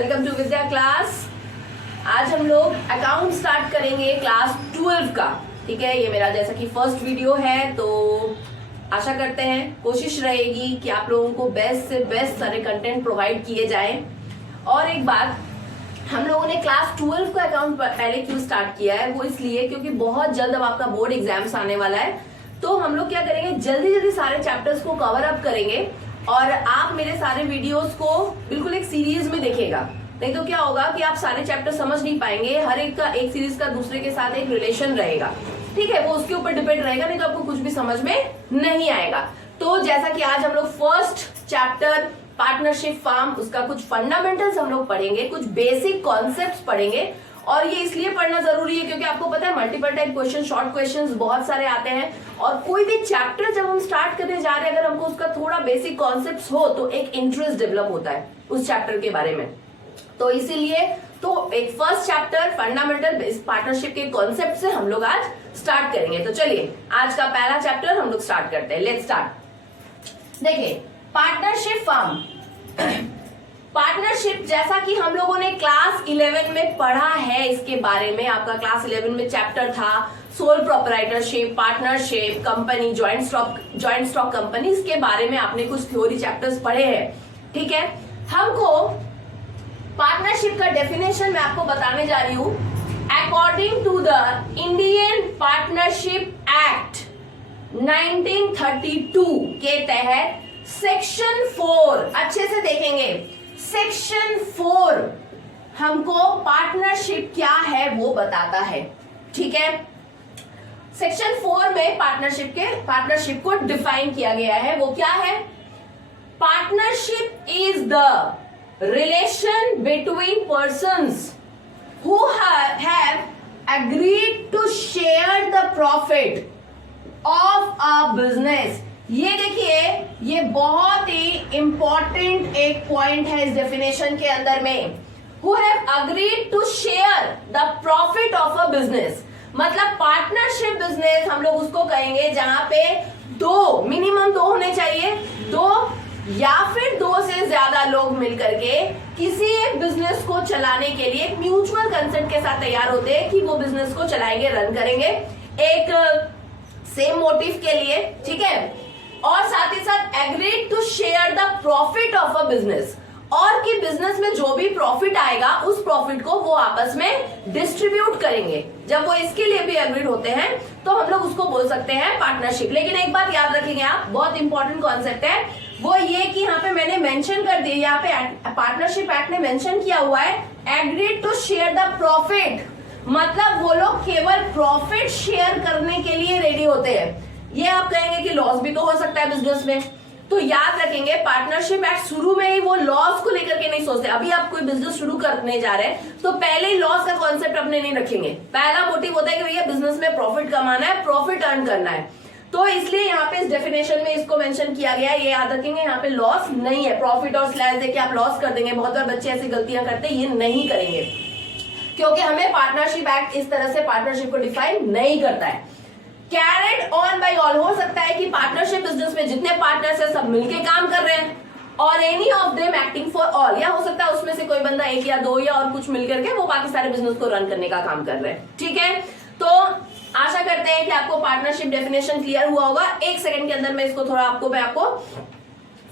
Welcome to Vidya class. आज हम लोग अकाउंट स्टार्ट करेंगे क्लास 12 का। ठीक है, ये मेरा जैसा कि फर्स्ट वीडियो है, तो आशा करते हैं, कोशिश रहेगी कि आप लोगों को बेस्ट से बेस्ट सारे कंटेंट प्रोवाइड किए जाएं। और एक बात, हम लोगों ने क्लास 12 का अकाउंट पहले क्यों स्टार्ट किया है, वो इसलिए क्योंकि बहुत जल्द अब आपका बोर्ड एग्जाम्स आने वाला है। तो हम लोग क्या करेंगे, जल्दी जल्दी सारे चैप्टर्स को कवर अप करेंगे और आप मेरे सारे वीडियोस को बिल्कुल एक सीरीज में देखिएगा। नहीं तो क्या होगा कि आप सारे चैप्टर समझ नहीं पाएंगे, हर एक का एक सीरीज का दूसरे के साथ एक रिलेशन रहेगा। ठीक है, वो उसके ऊपर डिपेंड रहेगा, नहीं तो आपको कुछ भी समझ में नहीं आएगा। तो जैसा कि आज हम लोग फर्स्ट चैप्टर पार्टनरशिप फार्म, उसका कुछ फंडामेंटल्स हम लोग पढ़ेंगे, कुछ बेसिक कॉन्सेप्ट्स पढ़ेंगे। और ये इसलिए पढ़ना जरूरी है क्योंकि आपको पता है multiple type question, short questions बहुत सारे आते हैं। और कोई भी चैप्टर जब हम स्टार्ट करने जा रहे हैं, अगर हमको उसका थोड़ा बेसिक कॉन्सेप्ट्स हो तो एक इंटरेस्ट डेवलप होता है उस चैप्टर के बारे में। तो इसीलिए तो एक फर्स्ट चैप्टर फंडामेंटल इस पार्टनरशिप के कॉन्सेप्ट से हम लोग आज स्टार्ट करेंगे। तो चलिए आज का पहला चैप्टर हम लोग स्टार्ट करते हैं। Let's start. देखिए, पार्टनरशिप फर्म। पार्टनरशिप जैसा कि हम लोगों ने क्लास 11 में पढ़ा है, इसके बारे में आपका क्लास 11 में चैप्टर था sole proprietorship, partnership, company, joint stock company. इसके बारे में आपने कुछ थ्योरी चैप्टर्स पढ़े हैं। ठीक है, हमको पार्टनरशिप का डेफिनेशन मैं आपको बताने जा रही हूं। According to the Indian partnership act 1932 के तहत सेक्शन 4, अच्छे से देखेंगे, सेक्शन 4 हमको पार्टनरशिप क्या है वो बताता है। ठीक है, सेक्शन 4 में पार्टनरशिप को डिफाइन किया गया है। वो क्या है? Partnership is the relation between persons who have agreed to share the profit of a business. ये देखिए, ये बहुत ही इंपॉर्टेंट एक पॉइंट है इस डेफिनेशन के अंदर में। Who have agreed to share the profit of a business, मतलब पार्टनरशिप बिजनेस हम लोग उसको कहेंगे जहां पे दो, मिनिमम दो होने चाहिए, दो या फिर दो से ज्यादा लोग मिलकर के किसी एक बिजनेस को चलाने के लिए म्यूचुअल कंसेंट के साथ तैयार होते हैं कि वो बिजनेस को चलाएंगे, रन करेंगे एक सेम मोटिव के लिए। ठीक है, और साथ ही साथ agreed to share the profit of a business, और कि बिजनेस में जो भी प्रॉफिट आएगा उस प्रॉफिट को वो आपस में डिस्ट्रीब्यूट करेंगे। जब वो इसके लिए भी एग्रीड होते हैं तो हम लोग उसको बोल सकते हैं पार्टनरशिप। लेकिन एक बात याद रखेंगे आप, बहुत इंपॉर्टेंट कॉन्सेप्ट है, वो ये कि यहाँ पे मैंने मेंशन कर दिया, यहाँ पे पार्टनरशिप एक्ट ने मेंशन किया हुआ है agreed to share the profit, मतलब वो लोग केवल प्रॉफिट शेयर करने के लिए रेडी होते हैं। ये आप कहेंगे कि लॉस भी तो हो सकता है बिजनेस में, तो याद रखेंगे पार्टनरशिप एक्ट शुरू में ही वो लॉस को लेकर के नहीं सोचते। अभी आप कोई बिजनेस शुरू करने जा रहे हैं तो पहले ही लॉस का कॉन्सेप्ट अपने नहीं रखेंगे। पहला मोटिव होता है कि भैया बिजनेस में प्रॉफिट कमाना है, प्रॉफिट अर्न करना है। तो इसलिए यहाँ पे इस डेफिनेशन में इसको मेंशन किया गया है। ये याद रखेंगे, यहाँ पे लॉस नहीं है। प्रॉफिट और स्लैश देके आप लॉस कर देंगे, बहुत बार बच्चे ऐसी गलतियां करते हैं, ये नहीं करेंगे क्योंकि हमें पार्टनरशिप एक्ट इस तरह से पार्टनरशिप को डिफाइन नहीं करता है। कैरिड ऑन बाय ऑल, हो सकता है कि पार्टनरशिप बिजनेस में जितने पार्टनर्स हैं सब मिलके काम कर रहे हैं, और any of them acting for all, या हो सकता है उसमें से कोई बंदा एक या दो या और कुछ मिलकर के वो बाकी सारे बिजनेस को रन करने का काम कर रहे हैं। ठीक है, तो आशा करते हैं कि आपको पार्टनरशिप डेफिनेशन क्लियर हुआ होगा। एक सेकंड के अंदर मैं इसको थोड़ा मैं आपको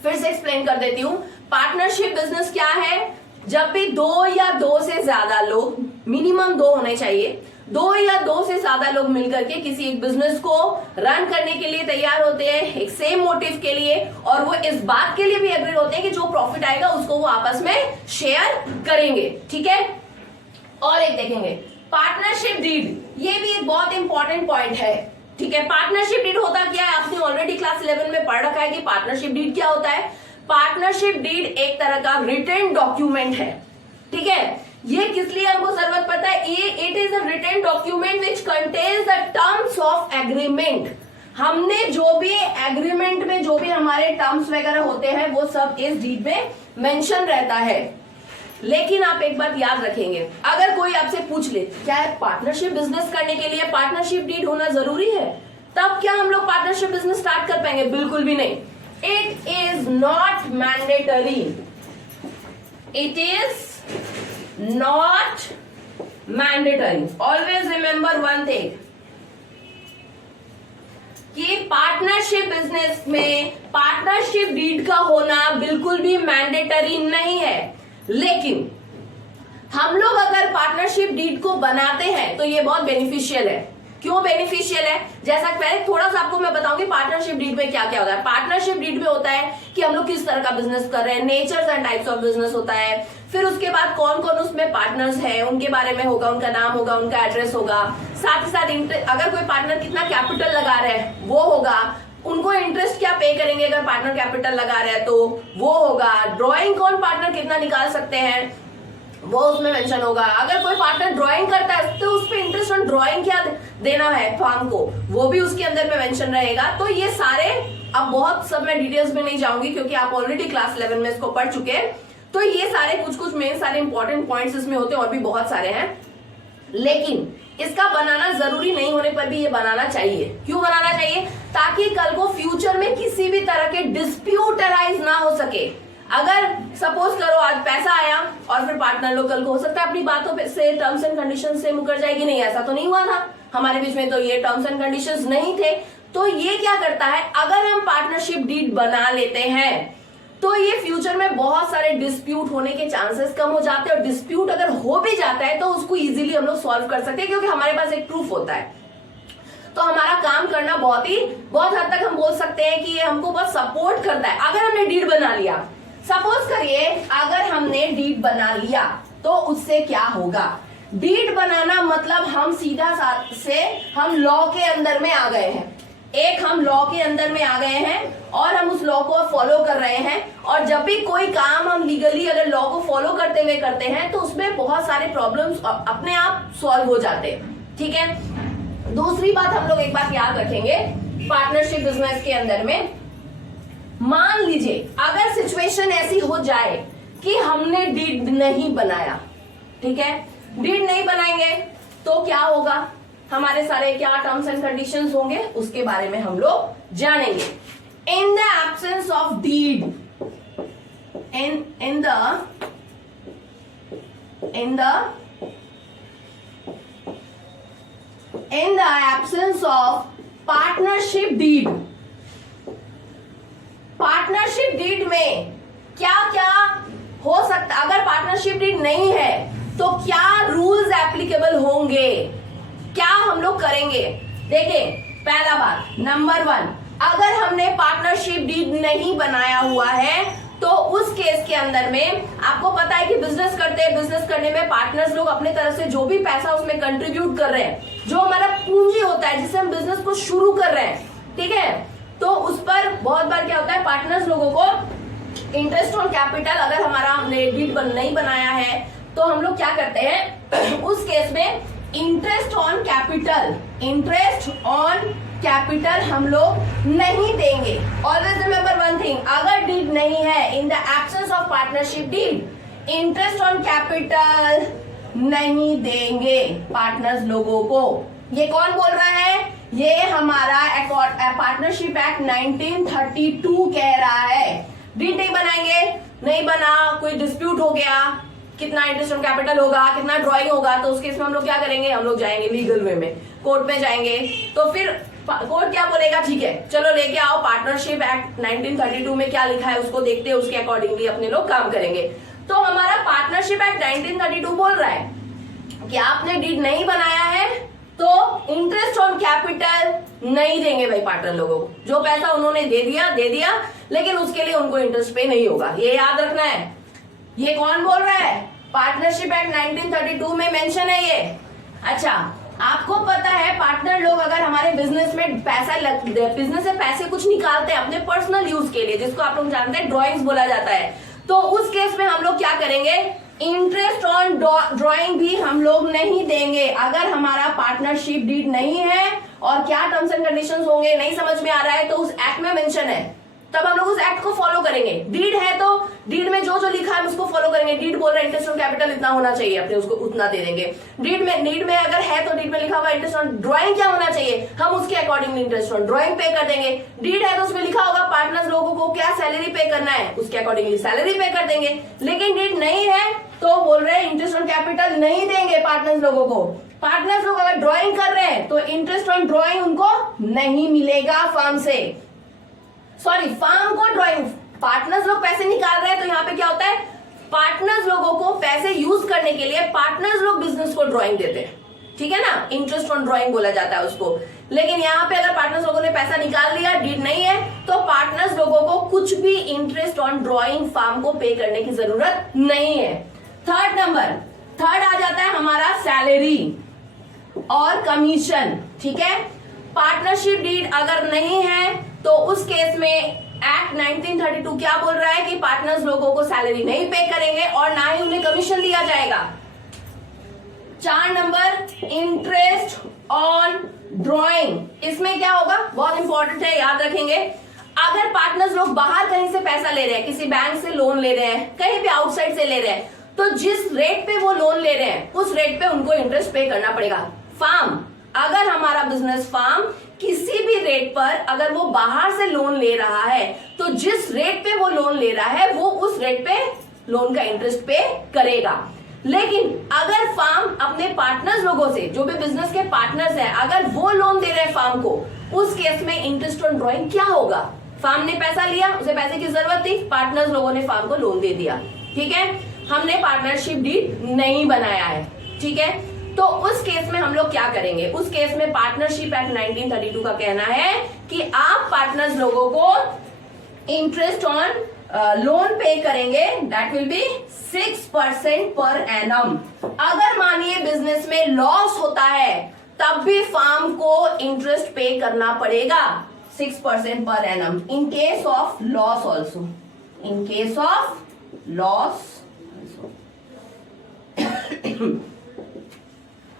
फिर से एक्सप्लेन कर देती हूँ। पार्टनरशिप बिजनेस क्या है? जब भी दो या दो से ज्यादा लोग, मिनिमम दो होने चाहिए, दो या दो से ज्यादा लोग मिलकर के किसी एक बिजनेस को रन करने के लिए तैयार होते हैं एक सेम मोटिव के लिए, और वो इस बात के लिए भी एग्री होते हैं कि जो प्रॉफिट आएगा उसको वो आपस में शेयर करेंगे। ठीक है, और एक देखेंगे पार्टनरशिप डीड, ये भी एक बहुत इंपॉर्टेंट पॉइंट है। ठीक है, पार्टनरशिप डीड होता क्या है? आपने ऑलरेडी क्लास 11 में पढ़ रखा है कि पार्टनरशिप डीड क्या होता है। पार्टनरशिप डीड एक तरह का रिटन डॉक्यूमेंट है। ठीक है, ये किस लिए हमको जरूरत पड़ता है? ये it is a written document which contains the terms of agreement. हमने जो भी एग्रीमेंट में जो भी हमारे टर्म्स वगैरह होते हैं वो सब इस डीड में मेंशन रहता है। लेकिन आप एक बात याद रखेंगे, अगर कोई आपसे पूछ ले क्या है पार्टनरशिप बिजनेस करने के लिए पार्टनरशिप डीड होना जरूरी है, तब क्या हम लोग पार्टनरशिप बिजनेस स्टार्ट कर पाएंगे? बिल्कुल भी नहीं। It is not mandatory, it is not mandatory. Always remember one thing कि पार्टनरशिप बिजनेस में पार्टनरशिप डीड का होना बिल्कुल भी मैंडेटरी नहीं है, लेकिन हम लोग अगर पार्टनरशिप डीड को बनाते हैं तो ये बहुत बेनिफिशियल है। क्यों बेनिफिशियल है? जैसा कि पहले थोड़ा सा आपको मैं बताऊंगी पार्टनरशिप डीड में क्या क्या होता है। पार्टनरशिप डीड में होता है कि हम लोग किस तरह का बिजनेस कर रहे हैं, natures and types of business होता है, फिर उसके बाद कौन कौन उसमें पार्टनर्स हैं उनके बारे में होगा, उनका नाम होगा, उनका एड्रेस होगा, साथ ही साथ अगर कोई पार्टनर कितना कैपिटल लगा रहे हैं वो होगा, उनको इंटरेस्ट क्या पे करेंगे अगर पार्टनर कैपिटल लगा रहे हैं तो वो होगा, ड्रॉइंग कौन पार्टनर कितना निकाल सकते हैं वो उसमें मेंशन होगा, अगर कोई पार्टनर ड्राइंग करता है तो उस पे इंटरेस्ट ऑन ड्राइंग क्या देना है फर्म को वो भी उसके अंदर में मेंशन रहेगा। तो ये सारे अब बहुत सब मैं डिटेल्स में नहीं जाऊंगी क्योंकि आप ऑलरेडी क्लास 11 में इसको पढ़ चुके हैं। तो ये सारे कुछ मेन सारे इंपॉर्टेंट पॉइंट्स इसमें होते हैं और भी बहुत सारे हैं, लेकिन इसका बनाना जरूरी नहीं होने पर भी ये बनाना चाहिए। क्यों बनाना चाहिए? ताकि कल को फ्यूचर में किसी भी तरह के डिस्प्यूट अराइज ना हो सके। अगर सपोज करो आज पैसा आया और फिर पार्टनर लोग कल को हो सकता है अपनी बातों से टर्म्स एंड कंडीशन से मुकर जाएगी, नहीं ऐसा तो नहीं हुआ था हमारे बीच में, तो ये टर्म्स एंड कंडीशंस नहीं थे। तो ये क्या करता है, अगर हम पार्टनरशिप डीड बना लेते हैं तो ये फ्यूचर में बहुत सारे डिस्प्यूट होने के चांसेस कम हो जाते हैं, और डिस्प्यूट अगर हो भी जाता है तो उसको इजीली हम लोग सॉल्व कर सकते हैं क्योंकि हमारे पास एक प्रूफ होता है। तो हमारा काम करना बहुत हद तक हम बोल सकते हैं कि ये हमको बहुत सपोर्ट करता है। अगर हमने डीड बना लिया, सपोज करिए अगर हमने डीड बना लिया तो उससे क्या होगा? डीड बनाना मतलब हम सीधा से हम लॉ के अंदर में आ गए हैं। एक हम लॉ के अंदर में आ गए हैं और हम उस लॉ को फॉलो कर रहे हैं, और जब भी कोई काम हम लीगली अगर लॉ को फॉलो करते हुए करते हैं तो उसमें बहुत सारे प्रॉब्लम्स अपने आप सॉल्व हो जाते हैं। ठीक है, दूसरी बात हम लोग एक बात याद रखेंगे पार्टनरशिप बिजनेस के अंदर में, मान लीजिए अगर सिचुएशन ऐसी हो जाए कि हमने डीड नहीं बनाया, ठीक है, डीड नहीं बनाएंगे तो क्या होगा, हमारे सारे क्या टर्म्स एंड कंडीशंस होंगे उसके बारे में हम लोग जानेंगे। In the absence of deed, in the absence of partnership deed, partnership deed में क्या क्या हो सकता, अगर पार्टनरशिप डीड नहीं है तो क्या रूल्स एप्लीकेबल होंगे, क्या हम लोग करेंगे? देखिए पहला बात, नंबर 1, अगर हमने पार्टनरशिप डीड नहीं बनाया हुआ है तो उस केस के अंदर में आपको पता है कि बिजनेस करते हैं, बिजनेस करने में पार्टनर्स लोग अपने तरफ से जो भी पैसा उसमें कंट्रीब्यूट कर रहे हैं, जो हमारा पूंजी होता है जिससे हम बिजनेस को शुरू कर रहे हैं, ठीक है, तो उस पर बहुत बार क्या होता है पार्टनर्स लोगों को इंटरेस्ट ऑन कैपिटल, अगर हमारा हमने डीड नहीं बनाया है तो हम लोग क्या करते हैं उस केस में इंटरेस्ट ऑन कैपिटल हम लोग नहीं देंगे। ऑलवेज रिमेंबर वन थिंग, अगर डीड नहीं है, in the absence of partnership deed, interest on capital नहीं देंगे पार्टनर्स लोगों को। ये कौन बोल रहा है? ये हमारा पार्टनरशिप एक्ट 1932 कह रहा है। डीड नहीं बनाएंगे, नहीं बना, कोई डिस्प्यूट हो गया, कितना इंटरेस्ट ऑन कैपिटल होगा, कितना ड्राइंग होगा, तो उस केस में हम लोग क्या करेंगे, हम लोग जाएंगे लीगल वे में, कोर्ट में जाएंगे, तो फिर कोर्ट क्या बोलेगा, ठीक है चलो लेके आओ पार्टनरशिप एक्ट 1932 में क्या लिखा है उसको देखते हैं, उसके अकॉर्डिंगली अपने लोग काम करेंगे। तो हमारा पार्टनरशिप एक्ट 1932 बोल रहा है कि आपने डीड नहीं बनाया है तो इंटरेस्ट ऑन कैपिटल नहीं देंगे भाई पार्टनर लोगों को, जो पैसा उन्होंने दे दिया, लेकिन उसके लिए उनको इंटरेस्ट पे नहीं होगा, ये याद रखना है। ये कौन बोल रहा है? पार्टनरशिप एक्ट 1932 में मेंशन है ये। अच्छा, आपको पता है पार्टनर लोग अगर हमारे बिजनेस में बिजनेस से पैसे कुछ निकालते हैं अपने पर्सनल यूज के लिए, जिसको आप लोग जानते हैं ड्रॉइंग्स बोला जाता है, तो उस केस में हम लोग क्या करेंगे, इंटरेस्ट ऑन ड्रॉइंग भी हम लोग नहीं देंगे अगर हमारा पार्टनरशिप डीड नहीं है। और क्या टर्म्स एंड कंडीशंस होंगे नहीं समझ में आ रहा है तो उस एक्ट में मेंशन है, तब हम लोग उस एक्ट को फॉलो करेंगे। डीड है तो डीड में जो जो लिखा है उसको फॉलो करेंगे। डीड बोल रहा है इंटरेस्ट ऑन कैपिटल इतना होना चाहिए, अपने उसको उतना दे देंगे। डीड में अगर है तो डीड में लिखा हुआ इंटरेस्ट ऑन ड्राइंग क्या होना चाहिए, हम उसके अकॉर्डिंगली इंटरेस्ट ऑन ड्राइंग पे कर देंगे। डीड है तो उसमें लिखा होगा पार्टनर्स लोगों को क्या सैलरी पे करना है, उसके अकॉर्डिंगली सैलरी पे कर देंगे। लेकिन डीड नहीं है तो बोल रहे हैं इंटरेस्ट ऑन कैपिटल नहीं देंगे पार्टनर्स लोगों को। पार्टनर्स लोग अगर ड्राइंग कर रहे हैं तो इंटरेस्ट ऑन ड्राइंग उनको नहीं मिलेगा फर्म से, सॉरी फर्म को ड्राइंग, पार्टनर्स लोग पैसे निकाल रहे हैं तो यहाँ पे क्या होता है, पार्टनर्स लोगों को पैसे यूज करने के लिए पार्टनर्स लोग बिजनेस को ड्राइंग देते हैं, ठीक है ना, इंटरेस्ट ऑन ड्राइंग बोला जाता है उसको। लेकिन यहाँ पे अगर पार्टनर्स लोगों ने पैसा निकाल लिया, डीड नहीं है, तो पार्टनर्स लोगों को कुछ भी इंटरेस्ट ऑन ड्राइंग फर्म को पे करने की जरूरत नहीं है। थर्ड आ जाता है हमारा सैलरी और कमीशन, ठीक है। पार्टनरशिप डीड अगर नहीं है तो उस केस में एक्ट 1932 क्या बोल रहा है कि पार्टनर्स लोगों को सैलरी नहीं पे करेंगे और ना ही उन्हें कमीशन दिया जाएगा। 4 नंबर इंटरेस्ट ऑन ड्राइंग, इसमें क्या होगा, बहुत इंपॉर्टेंट है, याद रखेंगे। अगर पार्टनर्स लोग बाहर कहीं से पैसा ले रहे हैं, किसी बैंक से लोन ले रहे हैं, कहीं भी आउटसाइड से ले रहे हैं, तो जिस रेट पे वो लोन ले रहे हैं उस रेट पे उनको इंटरेस्ट पे करना पड़ेगा। फार्म, अगर हमारा बिजनेस फार्म किसी भी रेट पर अगर वो बाहर से लोन ले रहा है तो जिस रेट पे वो लोन ले रहा है वो उस रेट पे लोन का इंटरेस्ट पे करेगा। लेकिन अगर फार्म अपने पार्टनर्स लोगों से, जो भी बिजनेस के पार्टनर्स हैं, अगर वो लोन दे रहे हैं फार्म को, उस केस में इंटरेस्ट ऑन ड्राइंग क्या होगा, फार्म ने पैसा लिया, उसे पैसे की जरूरत थी, पार्टनर्स लोगों ने फार्म को लोन दे दिया, ठीक है, हमने पार्टनरशिप डीड नहीं बनाया है, ठीक है। तो उस केस में हम लोग क्या करेंगे, उस केस में पार्टनरशिप एक्ट 1932 का कहना है कि आप पार्टनर्स लोगों को इंटरेस्ट ऑन लोन पे करेंगे, that will be 6% per annum. अगर मानिए बिजनेस में लॉस होता है तब भी फार्म को इंटरेस्ट पे करना पड़ेगा 6% per annum, in case of loss also, in case of loss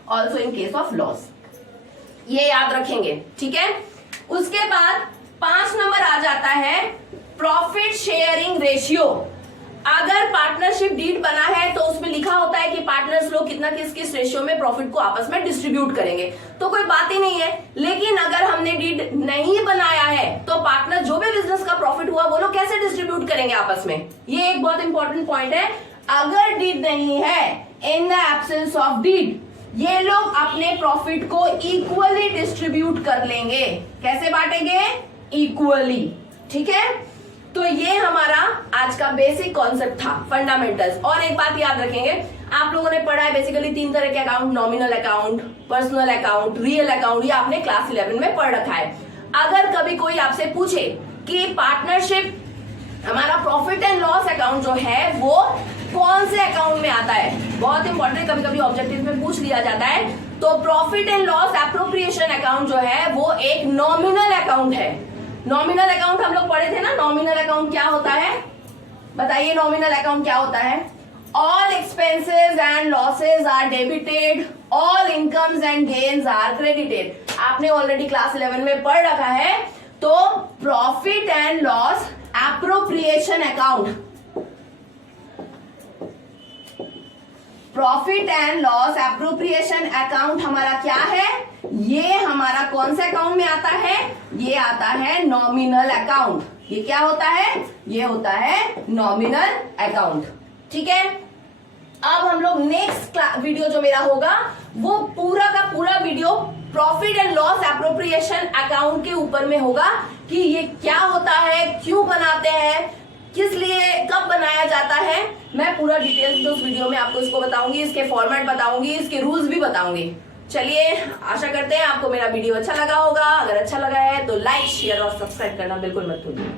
also, in case of loss, ये याद रखेंगे, ठीक है। उसके बाद 5 नंबर आ जाता है प्रॉफिट शेयरिंग रेशियो। अगर पार्टनरशिप डीड बना है तो उसमें लिखा होता है कि पार्टनर्स लोग कितना किस किस रेशियो में प्रॉफिट को आपस में डिस्ट्रीब्यूट करेंगे, तो कोई बात ही नहीं है। लेकिन अगर हमने डीड नहीं बनाया है तो पार्टनर जो भी बिजनेस का प्रॉफिट हुआ वो लोग कैसे डिस्ट्रीब्यूट करेंगे आपस में, ये एक बहुत इंपॉर्टेंट पॉइंट है। अगर डीड नहीं है, in the absence of deed, ये लोग अपने प्रॉफिट को इक्वली डिस्ट्रीब्यूट कर लेंगे। कैसे बांटेंगे, इक्वली, ठीक है। तो ये हमारा आज का बेसिक कॉन्सेप्ट था, फंडामेंटल्स। और एक बात याद रखेंगे, आप लोगों ने पढ़ा है बेसिकली 3 तरह के account, nominal account, personal account, real account, ये आपने क्लास 11 में पढ़ रखा है। अगर कभी कोई आपसे पूछे कि पार्टनरशिप, हमारा प्रॉफिट एंड लॉस अकाउंट जो है वो कौन से अकाउंट में आता है, बहुत इंपॉर्टेंट, कभी कभी ऑब्जेक्टिव में पूछ लिया जाता है, तो profit and loss appropriation account जो है वो एक नॉमिनल अकाउंट है। नॉमिनल अकाउंट हम लोग पढ़े थे ना, नॉमिनल अकाउंट क्या होता है, बताइए नॉमिनल अकाउंट क्या होता है। All expenses and losses are debited, all incomes and gains are credited. आपने ऑलरेडी क्लास 11 में पढ़ रखा है। तो profit and loss appropriation account, profit and loss appropriation account हमारा क्या है, ये हमारा कौन से अकाउंट में आता है, ये आता है नॉमिनल अकाउंट। ये क्या होता है, ये होता है नॉमिनल अकाउंट, ठीक है। अब हम लोग नेक्स्ट वीडियो जो मेरा होगा वो पूरा का पूरा video profit and loss appropriation account के ऊपर में होगा कि ये क्या होता है, क्यों बनाते हैं, किस लिए, कब बनाया जाता है। मैं पूरा डिटेल्स में उस वीडियो में आपको इसको बताऊंगी, इसके फॉर्मेट बताऊंगी, इसके रूल्स भी बताऊंगी। चलिए, आशा करते हैं आपको मेरा वीडियो अच्छा लगा होगा। अगर अच्छा लगा है तो लाइक, शेयर और सब्सक्राइब करना बिल्कुल मत भूलिए।